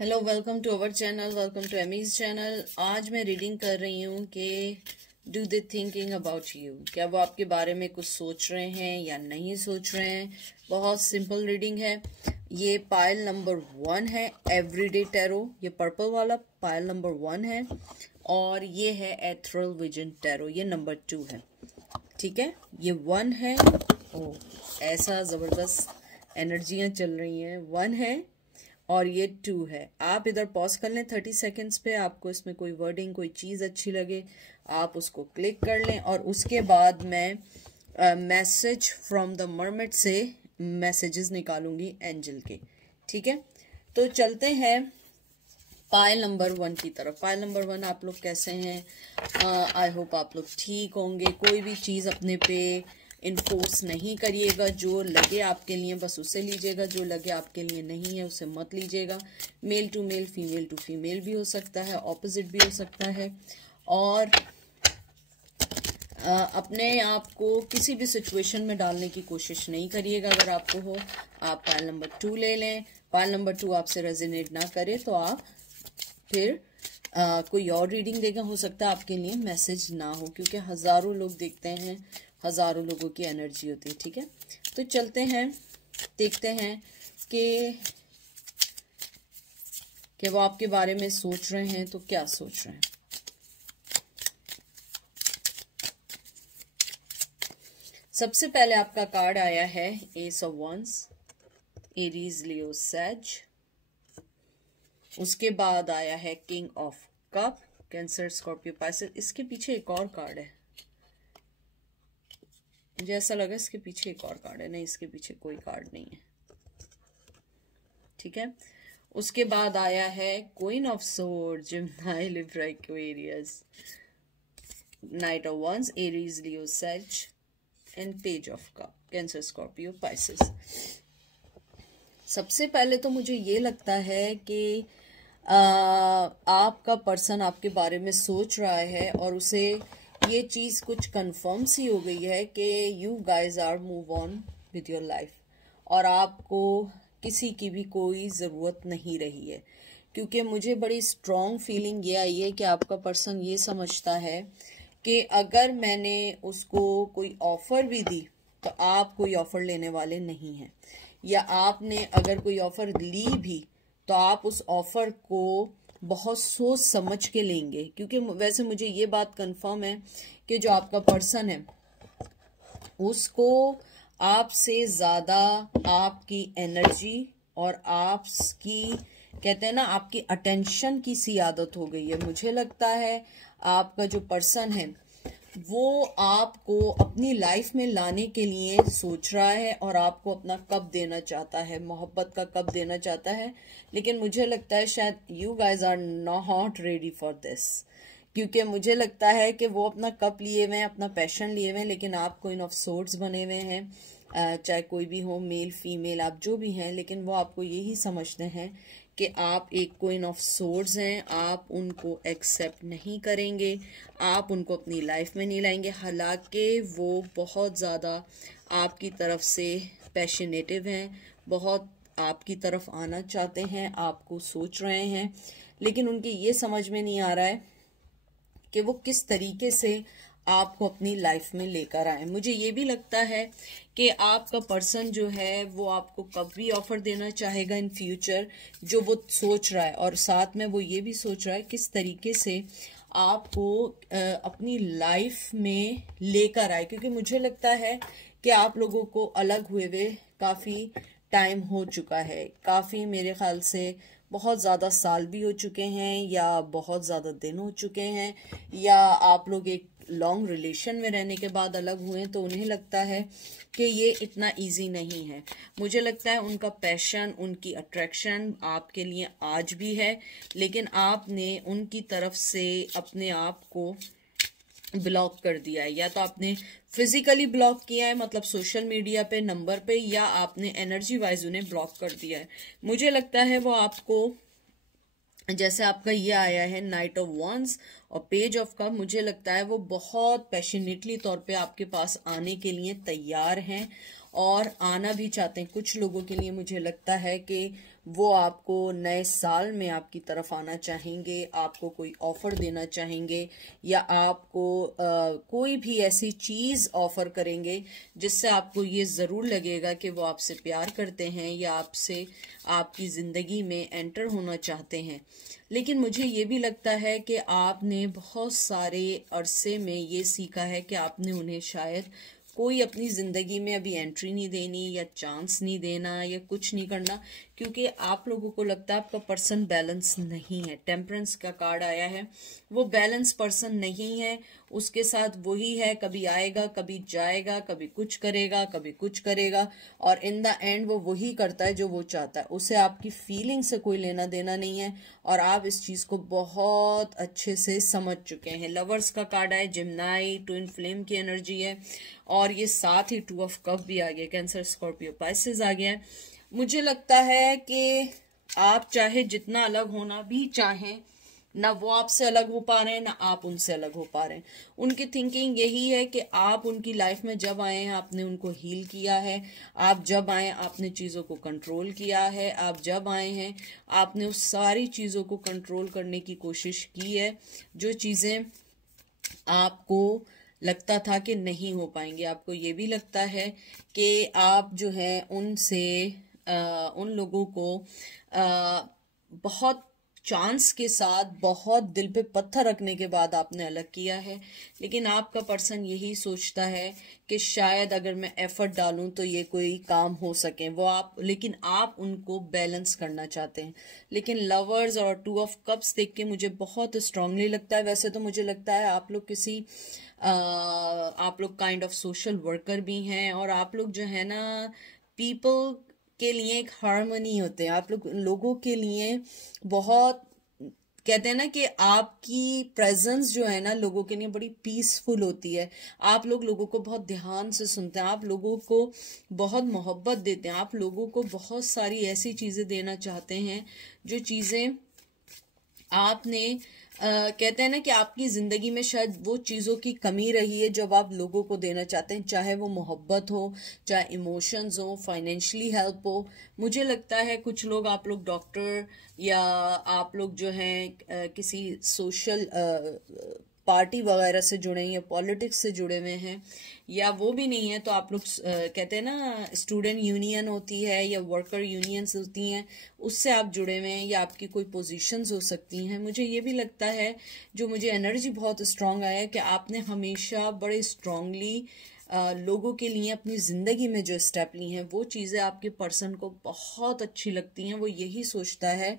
Hello, welcome to our channel, welcome to Amy's channel. आज मैं reading कर रही हूँ कि do they thinking about you, क्या वो आपके बारे में कुछ सोच रहे हैं या नहीं सोच रहे हैं। बहुत सिंपल रीडिंग है। ये पाइल नंबर 1 है, एवरीडे टैरो। ये पर्पल वाला पाइल नंबर 1 है और ये है एथरल विजन टैरो, ये नंबर 2 है। ठीक है, ये 1 है। ओ, ऐसा जबरदस्त एनर्जियां चल रही हैं। 1 है और ये 2 है। आप इधर पॉज कर लें 30 सेकेंड्स पे। आपको इसमें कोई वर्डिंग, कोई चीज़ अच्छी लगे, आप उसको क्लिक कर लें और उसके बाद मैं मैसेज फ्रॉम द मरमेड से मैसेजेस निकालूंगी एंजल के। ठीक है, तो चलते हैं पाइल नंबर 1 की तरफ। पाइल नंबर 1, आप लोग कैसे हैं? आई होप आप लोग ठीक होंगे। कोई भी चीज़ अपने पे इन्फोर्स नहीं करिएगा। जो लगे आपके लिए बस उसे लीजिएगा, जो लगे आपके लिए नहीं है उसे मत लीजिएगा। Male to male, female to female भी हो सकता है, ऑपोजिट भी हो सकता है। और अपने आप को किसी भी सिचुएशन में डालने की कोशिश नहीं करिएगा। अगर आपको हो, आप पाइल नंबर 2 ले लें। पाइल नंबर 2 आपसे रेजोनेट ना करे तो आप फिर कोई और रीडिंग देगा। हो सकता है आपके लिए मैसेज ना हो, क्योंकि हजारों लोग देखते हैं, हजारों लोगों की एनर्जी होती है। ठीक है, तो चलते हैं, देखते हैं कि वो आपके बारे में सोच रहे हैं तो क्या सोच रहे हैं। सबसे पहले आपका कार्ड आया है S of wands, Aries, Leo, सैज। उसके बाद आया है king of cup, Cancer, Scorpio, Pisces. इसके पीछे एक और कार्ड है, मुझे ऐसा लगा इसके पीछे एक और कार्ड है। नहीं, इसके पीछे कोई कार्ड नहीं है। ठीक है, उसके बाद आया है queen of sword, Gemini, Libra, Aquarius, knight of wands, Aries, Leo, Sag and page of cup, Cancer, Scorpio, Pisces. सबसे पहले तो मुझे ये लगता है कि आपका पर्सन आपके बारे में सोच रहा है और उसे ये चीज़ कुछ कंफर्म सी हो गई है कि you guys are move on with your life और आपको किसी की भी कोई ज़रूरत नहीं रही है। क्योंकि मुझे बड़ी स्ट्रॉन्ग फीलिंग ये आई है कि आपका पर्सन ये समझता है कि अगर मैंने उसको कोई ऑफर भी दी तो आप कोई ऑफर लेने वाले नहीं हैं, या आपने अगर कोई ऑफर ली भी तो आप उस ऑफर को बहुत सोच समझ के लेंगे। क्योंकि वैसे मुझे ये बात कंफर्म है कि जो आपका पर्सन है उसको आपसे ज्यादा आपकी एनर्जी और आपकी, कहते हैं ना, आपकी अटेंशन की सी आदत हो गई है। मुझे लगता है आपका जो पर्सन है वो आपको अपनी लाइफ में लाने के लिए सोच रहा है और आपको अपना कप देना चाहता है, मोहब्बत का कप देना चाहता है। लेकिन मुझे लगता है शायद you guys are not ready for this, क्योंकि मुझे लगता है कि वो अपना कप लिए हुए हैं, अपना पैशन लिए हुए हैं, लेकिन आप क्वीन ऑफ सोर्ड्स बने हुए हैं। चाहे कोई भी हो, मेल फीमेल, आप जो भी हैं, लेकिन वो आपको यही समझते हैं कि आप एक क्वीन ऑफ सोर्ड्स हैं। आप उनको एक्सेप्ट नहीं करेंगे, आप उनको अपनी लाइफ में नहीं लाएंगे। हालांकि वो बहुत ज़्यादा आपकी तरफ से पैशनेटिव हैं, बहुत आपकी तरफ आना चाहते हैं, आपको सोच रहे हैं, लेकिन उनकी ये समझ में नहीं आ रहा है कि वो किस तरीके से आपको अपनी लाइफ में लेकर आए। मुझे ये भी लगता है कि आपका पर्सन जो है वो आपको कब भी ऑफर देना चाहेगा इन फ्यूचर, जो वो सोच रहा है। और साथ में वो ये भी सोच रहा है किस तरीके से आपको अपनी लाइफ में लेकर आए। क्योंकि मुझे लगता है कि आप लोगों को अलग हुए हुए काफ़ी टाइम हो चुका है, काफ़ी, मेरे ख्याल से बहुत ज़्यादा साल भी हो चुके हैं, या बहुत ज़्यादा दिन हो चुके हैं, या आप लोग एक लॉन्ग रिलेशन में रहने के बाद अलग हुए, तो उन्हें लगता है कि ये इतना इजी नहीं है। मुझे लगता है उनका पैशन, उनकी अट्रैक्शन आपके लिए आज भी है, लेकिन आपने उनकी तरफ से अपने आप को ब्लॉक कर दिया है। या तो आपने फिजिकली ब्लॉक किया है, मतलब सोशल मीडिया पे, नंबर पे, या आपने एनर्जी वाइज उन्हें ब्लॉक कर दिया है। मुझे लगता है वो आपको, जैसे आपका ये आया है नाइट ऑफ वंस और पेज ऑफ कप, मुझे लगता है वो बहुत पैशनेटली तौर पे आपके पास आने के लिए तैयार हैं और आना भी चाहते हैं। कुछ लोगों के लिए मुझे लगता है कि वो आपको नए साल में आपकी तरफ आना चाहेंगे, आपको कोई ऑफर देना चाहेंगे, या आपको कोई भी ऐसी चीज ऑफर करेंगे जिससे आपको ये जरूर लगेगा कि वो आपसे प्यार करते हैं या आपसे आपकी जिंदगी में एंटर होना चाहते हैं। लेकिन मुझे ये भी लगता है कि आपने बहुत सारे अरसे में ये सीखा है कि आपने उन्हें शायद कोई अपनी ज़िंदगी में अभी एंट्री नहीं देनी या चांस नहीं देना या कुछ नहीं करना, क्योंकि आप लोगों को लगता है आपका पर्सन बैलेंस नहीं है। टेम्परेंस का कार्ड आया है, वो बैलेंस पर्सन नहीं है, उसके साथ वही है, कभी आएगा कभी जाएगा, कभी कुछ करेगा कभी कुछ करेगा, और इन द एंड वो वही करता है जो वो चाहता है। उसे आपकी फीलिंग से कोई लेना देना नहीं है और आप इस चीज़ को बहुत अच्छे से समझ चुके हैं। लवर्स का कार्ड है, जिम्नाई ट्विन फ्लेम की एनर्जी है, और ये साथ ही 2 ऑफ कप भी आ गया, कैंसर स्कॉर्पियो पाइसेस आ गया है। मुझे लगता है कि आप चाहे जितना अलग होना भी चाहें, ना वो आपसे अलग हो पा रहे हैं ना आप उनसे अलग हो पा रहे हैं। उनकी थिंकिंग यही है कि आप उनकी लाइफ में जब आए हैं आपने उनको हील किया है, आप जब आए आपने चीज़ों को कंट्रोल किया है, आप जब आए हैं आपने उस सारी चीज़ों को कंट्रोल करने की कोशिश की है जो चीज़ें आपको लगता था कि नहीं हो पाएंगे। आपको ये भी लगता है कि आप जो है उनसे उन लोगों को बहुत चांस के साथ, बहुत दिल पे पत्थर रखने के बाद आपने अलग किया है। लेकिन आपका पर्सन यही सोचता है कि शायद अगर मैं एफर्ट डालूं तो ये कोई काम हो सके, वो आप, लेकिन आप उनको बैलेंस करना चाहते हैं। लेकिन लवर्स और 2 ऑफ कप्स देख के मुझे बहुत स्ट्रांगली लगता है, वैसे तो मुझे लगता है आप लोग किसी आप लोग काइंड ऑफ सोशल वर्कर भी हैं, और आप लोग जो है ना पीपल के लिए एक हार्मनी होते हैं। आप लोग लोगों के लिए बहुत, कहते हैं ना कि आपकी प्रेजेंस जो है ना लोगों के लिए बड़ी पीसफुल होती है। आप लोग लोगों को बहुत ध्यान से सुनते हैं, आप लोगों को बहुत मोहब्बत देते हैं, आप लोगों को बहुत सारी ऐसी चीज़ें देना चाहते हैं जो चीज़ें आपने कहते हैं ना कि आपकी ज़िंदगी में शायद वो चीज़ों की कमी रही है जब आप लोगों को देना चाहते हैं, चाहे वो मोहब्बत हो, चाहे इमोशंस हो, फाइनेंशियली हेल्प हो। मुझे लगता है कुछ लोग, आप लोग डॉक्टर या आप लोग जो हैं किसी सोशल पार्टी वगैरह से जुड़े हैं या पॉलिटिक्स से जुड़े हुए हैं, या वो भी नहीं है तो आप लोग कहते हैं ना स्टूडेंट यूनियन होती है या वर्कर यूनियंस होती हैं, उससे आप जुड़े हुए हैं, या आपकी कोई पोजीशंस हो सकती हैं। मुझे ये भी लगता है, जो मुझे एनर्जी बहुत स्ट्रांग आया है, कि आपने हमेशा बड़े स्ट्रांगली लोगों के लिए अपनी ज़िंदगी में जो स्टेप ली हैं वो चीज़ें आपके पर्सन को बहुत अच्छी लगती हैं। वो यही सोचता है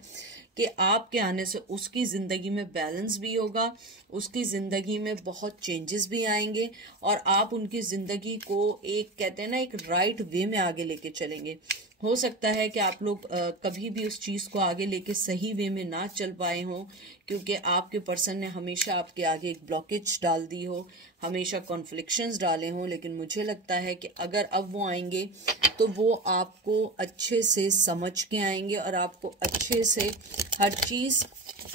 कि आपके आने से उसकी ज़िंदगी में बैलेंस भी होगा, उसकी ज़िंदगी में बहुत चेंजेस भी आएंगे, और आप उनकी ज़िंदगी को एक, कहते हैं ना, एक राइट वे में आगे लेके चलेंगे। हो सकता है कि आप लोग कभी भी उस चीज़ को आगे लेके सही वे में ना चल पाए हों, क्योंकि आपके पर्सन ने हमेशा आपके आगे एक ब्लॉकेज डाल दी हो, हमेशा कॉन्फ्लिक्शंस डाले हों। लेकिन मुझे लगता है कि अगर अब वो आएंगे तो वो आपको अच्छे से समझ के आएंगे और आपको अच्छे से हर चीज़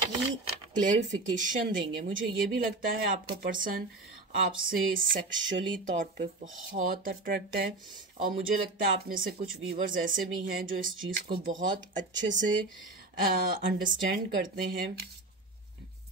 की क्लेरिफिकेशन देंगे। मुझे ये भी लगता है आपका पर्सन आपसे सेक्सुअली तौर पे बहुत अट्रैक्ट है, और मुझे लगता है आप में से कुछ व्यूवर्स ऐसे भी हैं जो इस चीज़ को बहुत अच्छे से अंडरस्टैंड करते हैं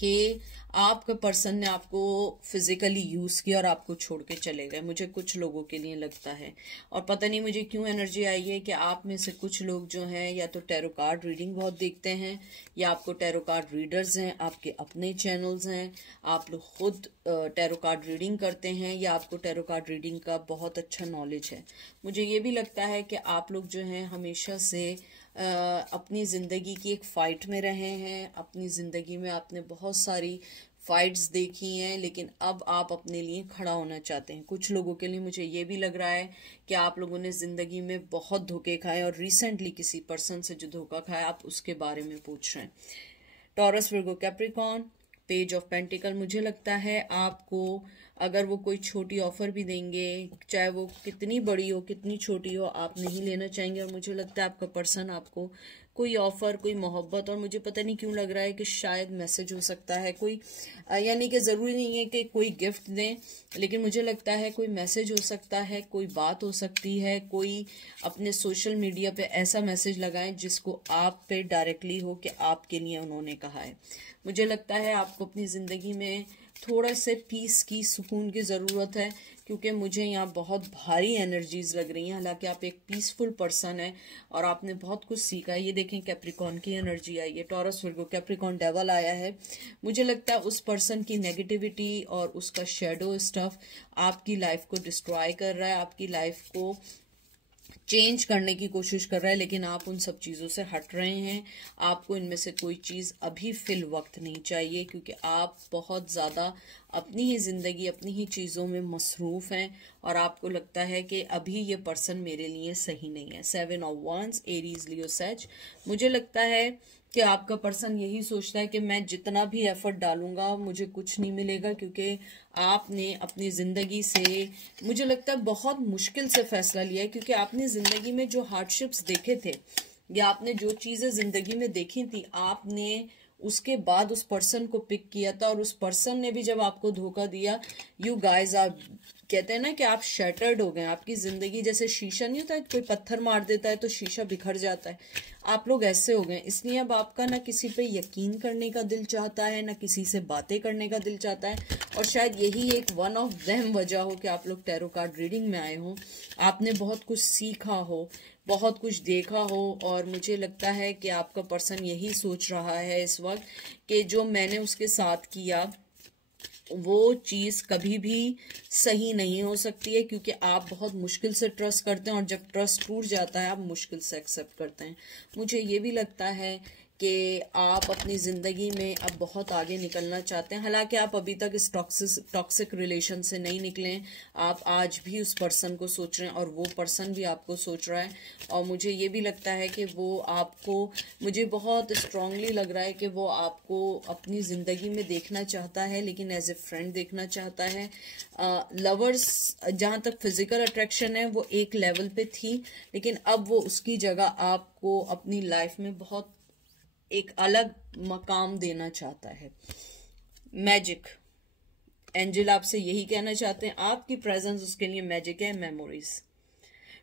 कि आपका पर्सन ने आपको फिजिकली यूज़ किया और आपको छोड़ के चले गए। मुझे कुछ लोगों के लिए लगता है, और पता नहीं मुझे क्यों एनर्जी आई है कि आप में से कुछ लोग जो हैं या तो टैरो कार्ड रीडिंग बहुत देखते हैं, या आपको टैरो कार्ड रीडर्स हैं, आपके अपने चैनल्स हैं, आप लोग खुद टैरो कार्ड रीडिंग करते हैं, या आपको टैरो कार्ड रीडिंग का बहुत अच्छा नॉलेज है। मुझे ये भी लगता है कि आप लोग जो हैं हमेशा से अपनी ज़िंदगी की एक फ़ाइट में रहे हैं। अपनी ज़िंदगी में आपने बहुत सारी फाइट्स देखी हैं, लेकिन अब आप अपने लिए खड़ा होना चाहते हैं। कुछ लोगों के लिए मुझे ये भी लग रहा है कि आप लोगों ने ज़िंदगी में बहुत धोखे खाए, और रिसेंटली किसी पर्सन से जो धोखा खाया आप उसके बारे में पूछ रहे हैं। Taurus, Virgo, Capricorn, page of pentacle. मुझे लगता है आपको अगर वो कोई छोटी ऑफर भी देंगे, चाहे वो कितनी बड़ी हो कितनी छोटी हो, आप नहीं लेना चाहेंगे। और मुझे लगता है आपका पर्सन आपको कोई ऑफर, कोई मोहब्बत, और मुझे पता नहीं क्यों लग रहा है कि शायद मैसेज हो सकता है कोई, यानी कि ज़रूरी नहीं है कि कोई गिफ्ट दें, लेकिन मुझे लगता है कोई मैसेज हो सकता है, कोई बात हो सकती है, कोई अपने सोशल मीडिया पे ऐसा मैसेज लगाएं जिसको आप पे डायरेक्टली हो कि आपके लिए उन्होंने कहा है। मुझे लगता है आपको अपनी ज़िंदगी में थोड़ा से पीस की, सुकून की ज़रूरत है, क्योंकि मुझे यहाँ बहुत भारी एनर्जीज लग रही हैं। हालांकि आप एक पीसफुल पर्सन है और आपने बहुत कुछ सीखा है। ये देखें, कैप्रिकॉर्न की एनर्जी आई है, टॉरस विर्गो, कैप्रिकॉर्न डेवल आया है। मुझे लगता है उस पर्सन की नेगेटिविटी और उसका शेडो स्टफ आपकी लाइफ को डिस्ट्रॉय कर रहा है, आपकी लाइफ को चेंज करने की कोशिश कर रहा है, लेकिन आप उन सब चीज़ों से हट रहे हैं। आपको इनमें से कोई चीज़ अभी फिल वक्त नहीं चाहिए, क्योंकि आप बहुत ज़्यादा अपनी ही ज़िंदगी, अपनी ही चीज़ों में मसरूफ़ हैं और आपको लगता है कि अभी ये पर्सन मेरे लिए सही नहीं है। 7 of wands, Aries, Leo, Sag. मुझे लगता है कि आपका पर्सन यही सोचता है कि मैं जितना भी एफर्ट डालूंगा मुझे कुछ नहीं मिलेगा, क्योंकि आपने अपनी ज़िंदगी से, मुझे लगता है, बहुत मुश्किल से फैसला लिया है। क्योंकि आपने ज़िंदगी में जो हार्डशिप्स देखे थे या आपने जो चीज़ें ज़िंदगी में देखी थी, आपने उसके बाद उस पर्सन को पिक किया था, और उस पर्सन ने भी जब आपको धोखा दिया, यू गाइज आर, कहते हैं ना कि आप शैटर्ड हो गए। आपकी जिंदगी जैसे शीशा नहीं होता है, कोई पत्थर मार देता है तो शीशा बिखर जाता है, आप लोग ऐसे हो गए। इसलिए अब आपका ना किसी पे यकीन करने का दिल चाहता है, ना किसी से बातें करने का दिल चाहता है, और शायद यही एक वन ऑफ देम वजह हो कि आप लोग टैरो कार्ड रीडिंग में आए हो। आपने बहुत कुछ सीखा हो, बहुत कुछ देखा हो, और मुझे लगता है कि आपका पर्सन यही सोच रहा है इस वक्त कि जो मैंने उसके साथ किया वो चीज़ कभी भी सही नहीं हो सकती है, क्योंकि आप बहुत मुश्किल से ट्रस्ट करते हैं, और जब ट्रस्ट टूट जाता है आप मुश्किल से एक्सेप्ट करते हैं। मुझे ये भी लगता है कि आप अपनी ज़िंदगी में अब बहुत आगे निकलना चाहते हैं। हालांकि आप अभी तक इस टॉक्सिक रिलेशन से नहीं निकले, आप आज भी उस पर्सन को सोच रहे हैं और वो पर्सन भी आपको सोच रहा है। और मुझे ये भी लगता है कि वो आपको, मुझे बहुत स्ट्रांगली लग रहा है कि वो आपको अपनी ज़िंदगी में देखना चाहता है, लेकिन एज ए फ्रेंड देखना चाहता है। लवर्स, जहाँ तक फिजिकल अट्रैक्शन है वो एक लेवल पे थी, लेकिन अब वो उसकी जगह आपको अपनी लाइफ में बहुत एक अलग मकाम देना चाहता है। मैजिक, एंजल आपसे यही कहना चाहते हैं, आपकी प्रेजेंस उसके लिए मैजिक है, मेमोरीज।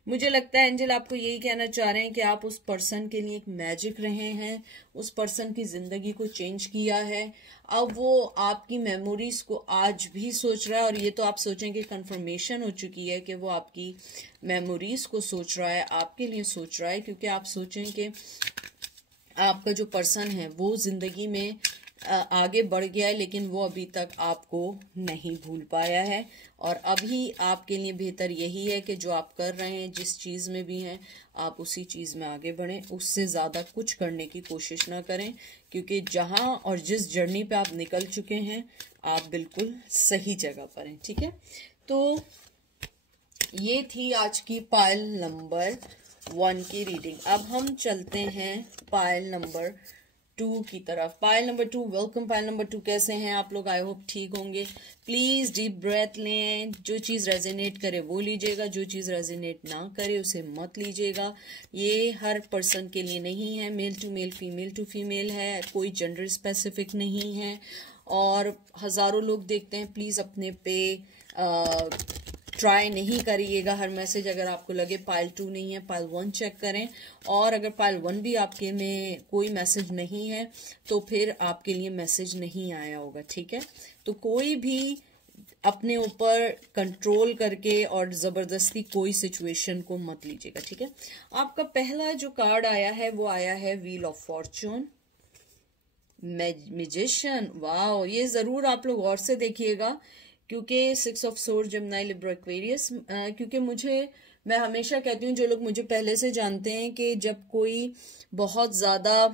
मुझे लगता है एंजल आपको यही कहना चाह रहे हैं कि आप उस पर्सन के लिए एक मैजिक रहे हैं, उस पर्सन की जिंदगी को चेंज किया है। अब वो आपकी मेमोरीज को आज भी सोच रहा है, और ये तो आप सोचें कि कंफर्मेशन हो चुकी है कि वो आपकी मेमोरीज को सोच रहा है, आपके लिए सोच रहा है। क्योंकि आप सोचें कि आपका जो पर्सन है वो जिंदगी में आगे बढ़ गया है, लेकिन वो अभी तक आपको नहीं भूल पाया है। और अभी आपके लिए बेहतर यही है कि जो आप कर रहे हैं, जिस चीज़ में भी हैं, आप उसी चीज़ में आगे बढ़ें, उससे ज़्यादा कुछ करने की कोशिश ना करें। क्योंकि जहाँ और जिस जर्नी पे आप निकल चुके हैं, आप बिल्कुल सही जगह पर हैं। ठीक है, तो ये थी आज की पायल नंबर 1 की रीडिंग। अब हम चलते हैं पायल नंबर 2 की तरफ। Pile number 2, welcome pile number 2। कैसे हैं आप लोग? आई होप ठीक होंगे। प्लीज डीप ब्रेथ लें, जो चीज़ रेजोनेट करे वो लीजिएगा, जो चीज़ रेजोनेट ना करे उसे मत लीजिएगा। ये हर पर्सन के लिए नहीं है, male to male, female to female है, कोई जेंडर स्पेसिफिक नहीं है। और हज़ारों लोग देखते हैं, प्लीज़ अपने पे ट्राई नहीं करिएगा हर मैसेज। अगर आपको लगे पाइल 2 नहीं है, पाइल 1 चेक करें। और अगर पाइल 1 भी आपके में कोई मैसेज नहीं है तो फिर आपके लिए मैसेज नहीं आया होगा। ठीक है, तो कोई भी अपने ऊपर कंट्रोल करके और ज़बरदस्ती कोई सिचुएशन को मत लीजिएगा। ठीक है, आपका पहला जो कार्ड आया है वो आया है व्हील ऑफ फॉर्चून, मैजिशियन। वाह, ये ज़रूर आप लोग गौर से देखिएगा, क्योंकि 6 of sword, Gemini, Libra, Aquarius. क्योंकि मैं हमेशा कहती हूँ, जो लोग मुझे पहले से जानते हैं, कि जब कोई बहुत ज़्यादा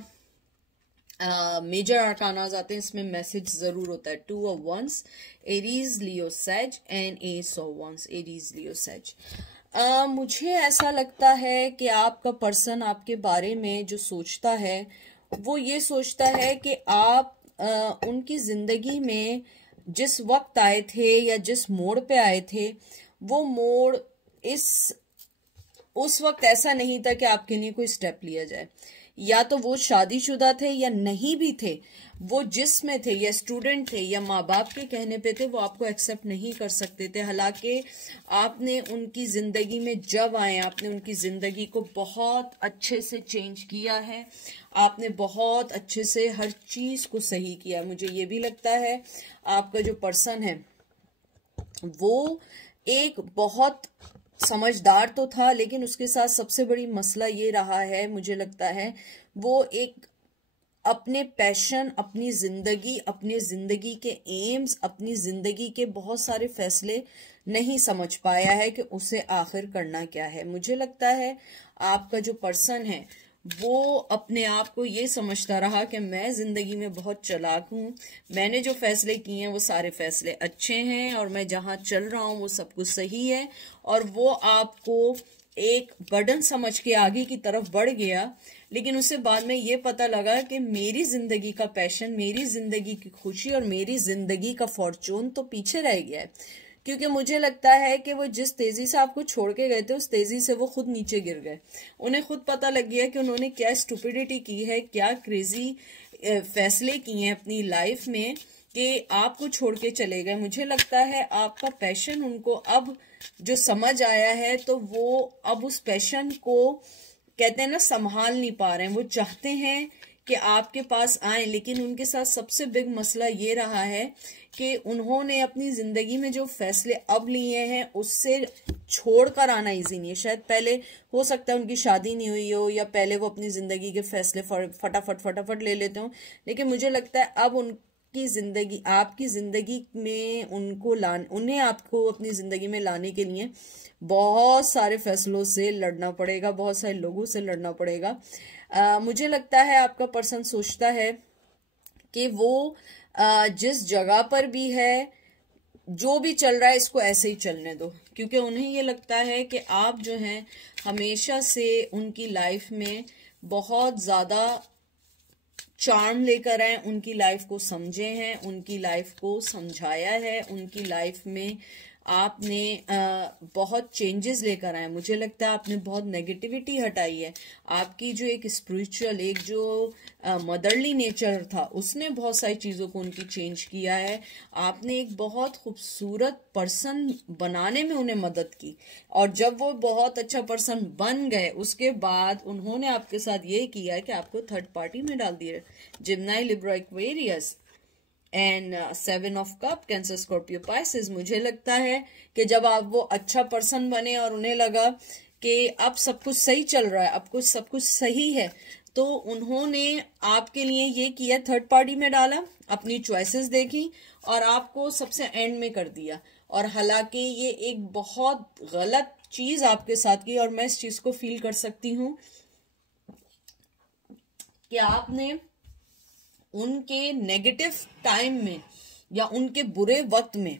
मेजर आर्कानाज आते हैं, इसमें मैसेज ज़रूर होता है। 2 of wands, Aries, Leo, Sag, and ace of wands, Aries, Leo, Sag. मुझे ऐसा लगता है कि आपका पर्सन आपके बारे में जो सोचता है वो ये सोचता है कि आप उनकी ज़िंदगी में जिस वक्त आए थे या जिस मोड़ पे आए थे, वो मोड़ उस वक्त ऐसा नहीं था कि आपके लिए कोई स्टेप लिया जाए। या तो वो शादीशुदा थे या नहीं भी थे, वो जिसमें थे या स्टूडेंट थे या माँ बाप के कहने पे थे, वो आपको एक्सेप्ट नहीं कर सकते थे। हालांकि आपने उनकी जिंदगी में जब आए, आपने उनकी जिंदगी को बहुत अच्छे से चेंज किया है, आपने बहुत अच्छे से हर चीज को सही किया। मुझे ये भी लगता है आपका जो पर्सन है वो एक बहुत समझदार तो था, लेकिन उसके साथ सबसे बड़ी मसला ये रहा है, मुझे लगता है वो एक अपने पैशन, अपनी जिंदगी के एम्स, अपनी जिंदगी के बहुत सारे फैसले नहीं समझ पाया है कि उसे आखिर करना क्या है। मुझे लगता है आपका जो पर्सन है वो अपने आप को ये समझता रहा कि मैं जिंदगी में बहुत चालाक हूँ, मैंने जो फैसले किए हैं वो सारे फैसले अच्छे हैं और मैं जहाँ चल रहा हूँ वो सब कुछ सही है, और वो आपको एक बर्डन समझ के आगे की तरफ बढ़ गया। लेकिन उससे बाद में ये पता लगा कि मेरी जिंदगी का पैशन, मेरी जिंदगी की खुशी और मेरी जिंदगी का फॉर्चून तो पीछे रह गया है, क्योंकि मुझे लगता है कि वो जिस तेजी से आपको छोड़ के गए थे उस तेजी से वो खुद नीचे गिर गए। उन्हें खुद पता लग गया कि उन्होंने क्या स्टुपिडिटी की है, क्या क्रेजी फैसले किए हैं अपनी लाइफ में कि आपको छोड़ के चले गए। मुझे लगता है आपका पैशन उनको अब जो समझ आया है, तो वो अब उस पैशन को कहते हैं ना संभाल नहीं पा रहे हैं। वो चाहते हैं कि आपके पास आए, लेकिन उनके साथ सबसे बिग मसला ये रहा है कि उन्होंने अपनी जिंदगी में जो फैसले अब लिए हैं उससे छोड़कर आना इजी नहीं है। शायद पहले हो सकता है उनकी शादी नहीं हुई हो, या पहले वो अपनी जिंदगी के फैसले फटाफट ले लेते हो, लेकिन मुझे लगता है अब उनकी जिंदगी, आपकी जिंदगी में उन्हें आपको अपनी जिंदगी में लाने के लिए बहुत सारे फैसलों से लड़ना पड़ेगा, बहुत सारे लोगों से लड़ना पड़ेगा। मुझे लगता है आपका पर्सन सोचता है कि वो जिस जगह पर भी है, जो भी चल रहा है इसको ऐसे ही चलने दो, क्योंकि उन्हें ये लगता है कि आप जो हैं हमेशा से उनकी लाइफ में बहुत ज़्यादा चार्म लेकर आए, उनकी लाइफ को समझे हैं, उनकी लाइफ को समझाया है, उनकी लाइफ में आपने बहुत चेंजेस लेकर आए। मुझे लगता है आपने बहुत नेगेटिविटी हटाई है। आपकी जो एक स्पिरिचुअल, एक जो मदरली नेचर था, उसने बहुत सारी चीज़ों को उनकी चेंज किया है। आपने एक बहुत खूबसूरत पर्सन बनाने में उन्हें मदद की, और जब वो बहुत अच्छा पर्सन बन गए उसके बाद उन्होंने आपके साथ ये किया कि आपको थर्ड पार्टी में डाल दिया। Gemini, Libra, Aquarius and 7 of cup, Cancer, Scorpio, Pisces. मुझे लगता है कि जब आप वो अच्छा पर्सन बने और उन्हें लगा कि अब सब कुछ सही चल रहा है, अब कुछ सब कुछ सही है, तो उन्होंने आपके लिए ये किया, थर्ड पार्टी में डाला, अपनी चॉइसेस देखी और आपको सबसे एंड में कर दिया। और हालांकि ये एक बहुत गलत चीज आपके साथ की, और मैं इस चीज को फील कर सकती हूँ कि आपने उनके नेगेटिव टाइम में या उनके बुरे वक्त में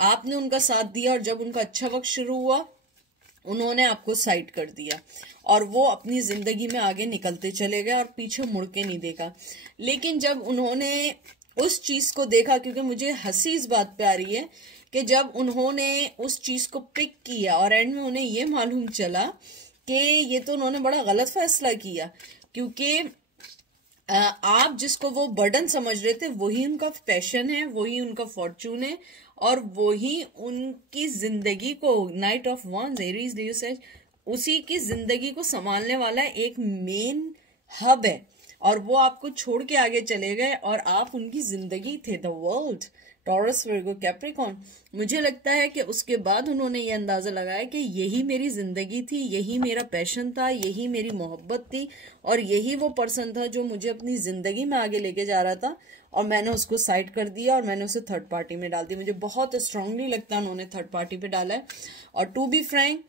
आपने उनका साथ दिया, और जब उनका अच्छा वक्त शुरू हुआ उन्होंने आपको साइड कर दिया और वो अपनी जिंदगी में आगे निकलते चले गए और पीछे मुड़ के नहीं देखा। लेकिन जब उन्होंने उस चीज को देखा, क्योंकि मुझे हंसी इस बात पे आ रही है कि जब उन्होंने उस चीज को पिक किया और एंड में उन्हें ये मालूम चला कि ये तो उन्होंने बड़ा गलत फैसला किया, क्योंकि आप जिसको वो बर्डन समझ रहे थे वही उनका पैशन है, वही उनका फॉर्चून है, और वही उनकी जिंदगी को, night of wands, Aries do से, उसी की जिंदगी को संभालने वाला एक मेन हब है, और वो आपको छोड़ के आगे चले गए और आप उनकी जिंदगी थे। The world, taurus, Virgo, Capricorn. मुझे लगता है कि उसके बाद उन्होंने ये अंदाजा लगाया कि यही मेरी जिंदगी थी, यही मेरा पैशन था, यही मेरी मोहब्बत थी, और यही वो पर्सन था जो मुझे अपनी जिंदगी में आगे लेके जा रहा था, और मैंने उसको साइड कर दिया और मैंने उसे थर्ड पार्टी में डाल दिया। मुझे बहुत स्ट्रांगली लगता है उन्होंने थर्ड पार्टी पे डाला है। और टू बी फ्रैंक,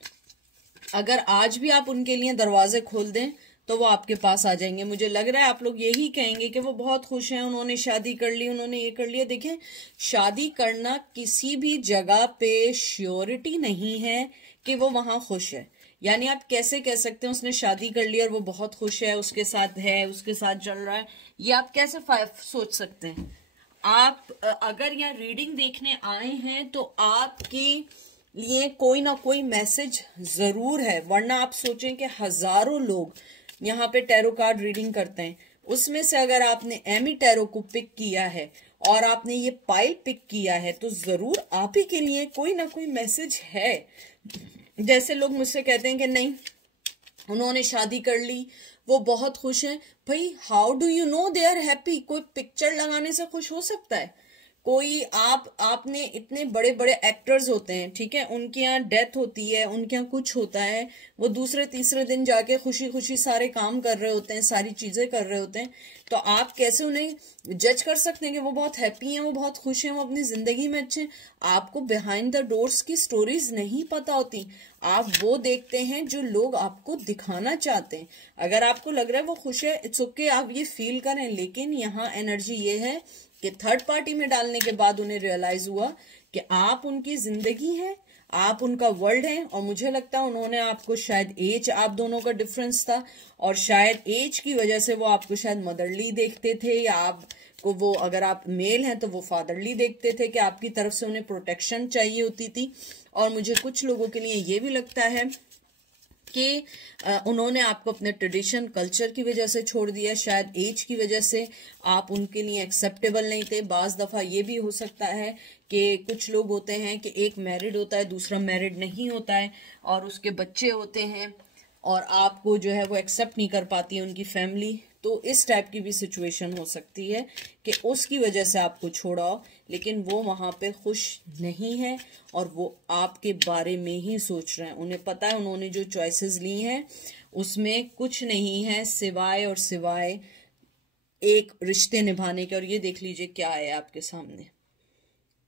अगर आज भी आप उनके लिए दरवाजे खोल दें तो वो आपके पास आ जाएंगे। मुझे लग रहा है आप लोग यही कहेंगे कि वो बहुत खुश हैं, उन्होंने शादी कर ली, उन्होंने ये कर लिया। देखिए, शादी करना किसी भी जगह पे श्योरिटी नहीं है कि वो वहां खुश है। यानी आप कैसे कह सकते हैं उसने शादी कर ली और वो बहुत खुश है, उसके साथ है, उसके साथ चल रहा है, ये आप कैसे सोच सकते हैं? आप अगर यहाँ रीडिंग देखने आए हैं तो आपके लिए कोई ना कोई मैसेज जरूर है, वरना आप सोचें कि हजारों लोग यहाँ पे टैरो कार्ड रीडिंग करते हैं, उसमें से अगर आपने एमी टैरो को पिक किया है और आपने ये पाइल पिक किया है तो जरूर आप ही के लिए कोई ना कोई मैसेज है। जैसे लोग मुझसे कहते हैं कि नहीं उन्होंने शादी कर ली, वो बहुत खुश हैं। भाई how do you know they are happy? कोई पिक्चर लगाने से खुश हो सकता है? कोई आपने इतने बड़े बड़े एक्टर्स होते हैं, ठीक है, उनके यहाँ डेथ होती है, उनके यहाँ कुछ होता है, वो दूसरे तीसरे दिन जाके खुशी खुशी सारे काम कर रहे होते हैं, सारी चीजें कर रहे होते हैं, तो आप कैसे उन्हें जज कर सकते हैं कि वो बहुत हैप्पी हैं, वो बहुत खुश हैं, वो अपनी जिंदगी में अच्छे हैं? आपको बिहाइंड द डोर्स की स्टोरीज नहीं पता होती, आप वो देखते हैं जो लोग आपको दिखाना चाहते हैं। अगर आपको लग रहा है वो खुश है, इट्स ओके, आप ये फील करें, लेकिन यहाँ एनर्जी ये है कि थर्ड पार्टी में डालने के बाद उन्हें रियलाइज हुआ कि आप उनकी जिंदगी हैं, आप उनका वर्ल्ड हैं। और मुझे लगता है उन्होंने आपको शायद एज, आप दोनों का डिफरेंस था और शायद एज की वजह से वो आपको शायद मदरली देखते थे, या आपको वो, अगर आप मेल हैं तो वो फादरली देखते थे, कि आपकी तरफ से उन्हें प्रोटेक्शन चाहिए होती थी। और मुझे कुछ लोगों के लिए ये भी लगता है कि उन्होंने आपको अपने ट्रेडिशन कल्चर की वजह से छोड़ दिया, शायद एज की वजह से आप उनके लिए एक्सेप्टेबल नहीं थे। बाज दफा ये भी हो सकता है कि कुछ लोग होते हैं कि एक मैरिड होता है, दूसरा मैरिड नहीं होता है और उसके बच्चे होते हैं और आपको जो है वो एक्सेप्ट नहीं कर पाती है उनकी फैमिली। तो इस टाइप की भी सिचुएशन हो सकती है कि उसकी वजह से आपको छोड़ा हो, लेकिन वो वहां पे खुश नहीं है और वो आपके बारे में ही सोच रहे हैं। उन्हें पता है उन्होंने जो चॉइसेस ली हैं उसमें कुछ नहीं है सिवाय और सिवाय एक रिश्ते निभाने के। और ये देख लीजिए क्या है आपके सामने,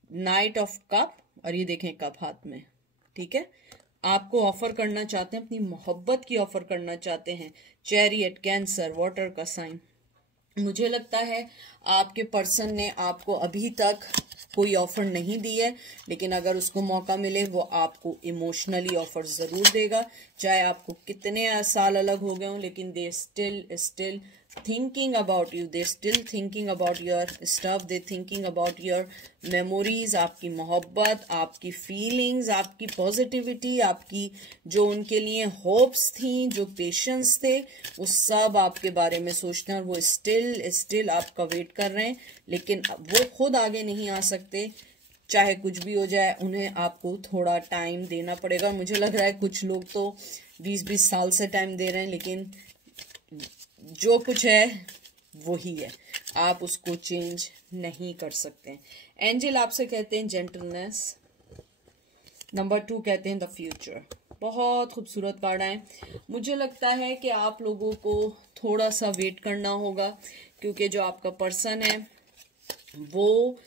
नाइट ऑफ कप, और ये देखें कप हाथ में, ठीक है। आपको ऑफर करना चाहते हैं, अपनी मोहब्बत की ऑफर करना चाहते हैं। चैरियट, कैंसर, वाटर का साइन। मुझे लगता है आपके पर्सन ने आपको अभी तक कोई ऑफर नहीं दी है, लेकिन अगर उसको मौका मिले वो आपको इमोशनली ऑफर जरूर देगा। चाहे आपको कितने साल अलग हो गए हों, लेकिन they still thinking about you, they still thinking about your stuff, they thinking about your memories, आपकी मोहब्बत, आपकी फीलिंग्स, आपकी पॉजिटिविटी, आपकी जो उनके लिए होप्स थी, जो पेशेंस थे, वो सब आपके बारे में सोचते हैं और वो स्टिल आपका वेट कर रहे हैं। लेकिन वो खुद आगे नहीं आ सकते, चाहे कुछ भी हो जाए, उन्हें आपको थोड़ा टाइम देना पड़ेगा। मुझे लग रहा है कुछ लोग तो 20-20 साल से टाइम दे रहे हैं, लेकिन जो कुछ है वही है, आप उसको चेंज नहीं कर सकते। एंजल आपसे कहते हैं जेंटलनेस। नंबर 2 कहते हैं द फ्यूचर। बहुत खूबसूरत कार्ड है। मुझे लगता है कि आप लोगों को थोड़ा सा वेट करना होगा, क्योंकि जो आपका पर्सन है वो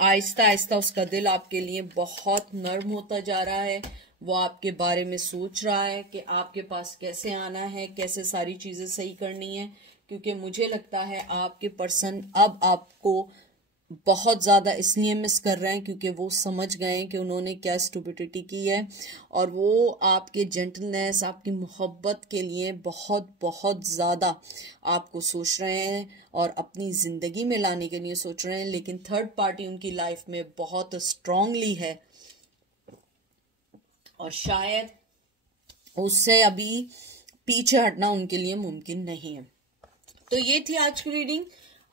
आहिस्ता आहिस्ता उसका दिल आपके लिए बहुत नर्म होता जा रहा है। वो आपके बारे में सोच रहा है कि आपके पास कैसे आना है, कैसे सारी चीजें सही करनी है। क्योंकि मुझे लगता है आपके पर्सन अब आपको बहुत ज्यादा इसलिए मिस कर रहे हैं क्योंकि वो समझ गए हैं कि उन्होंने क्या स्टुपिडिटी की है, और वो आपके जेंटलनेस, आपकी मोहब्बत के लिए बहुत बहुत ज्यादा आपको सोच रहे हैं और अपनी जिंदगी में लाने के लिए सोच रहे हैं। लेकिन थर्ड पार्टी उनकी लाइफ में बहुत स्ट्रांगली है और शायद उससे अभी पीछे हटना उनके लिए मुमकिन नहीं है। तो ये थी आज की रीडिंग।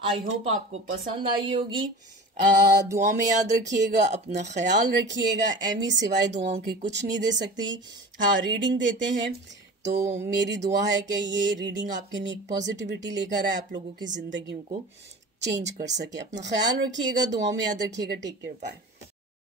आई होप आपको पसंद आई होगी। दुआ में याद रखिएगा, अपना ख्याल रखिएगा। एमी सिवाय दुआओं की कुछ नहीं दे सकती। हाँ, रीडिंग देते हैं तो मेरी दुआ है कि ये रीडिंग आपके लिए एक पॉजिटिविटी लेकर आए, आप लोगों की जिंदगियों को चेंज कर सके। अपना ख्याल रखिएगा, दुआ में याद रखिएगा। Take care, bye.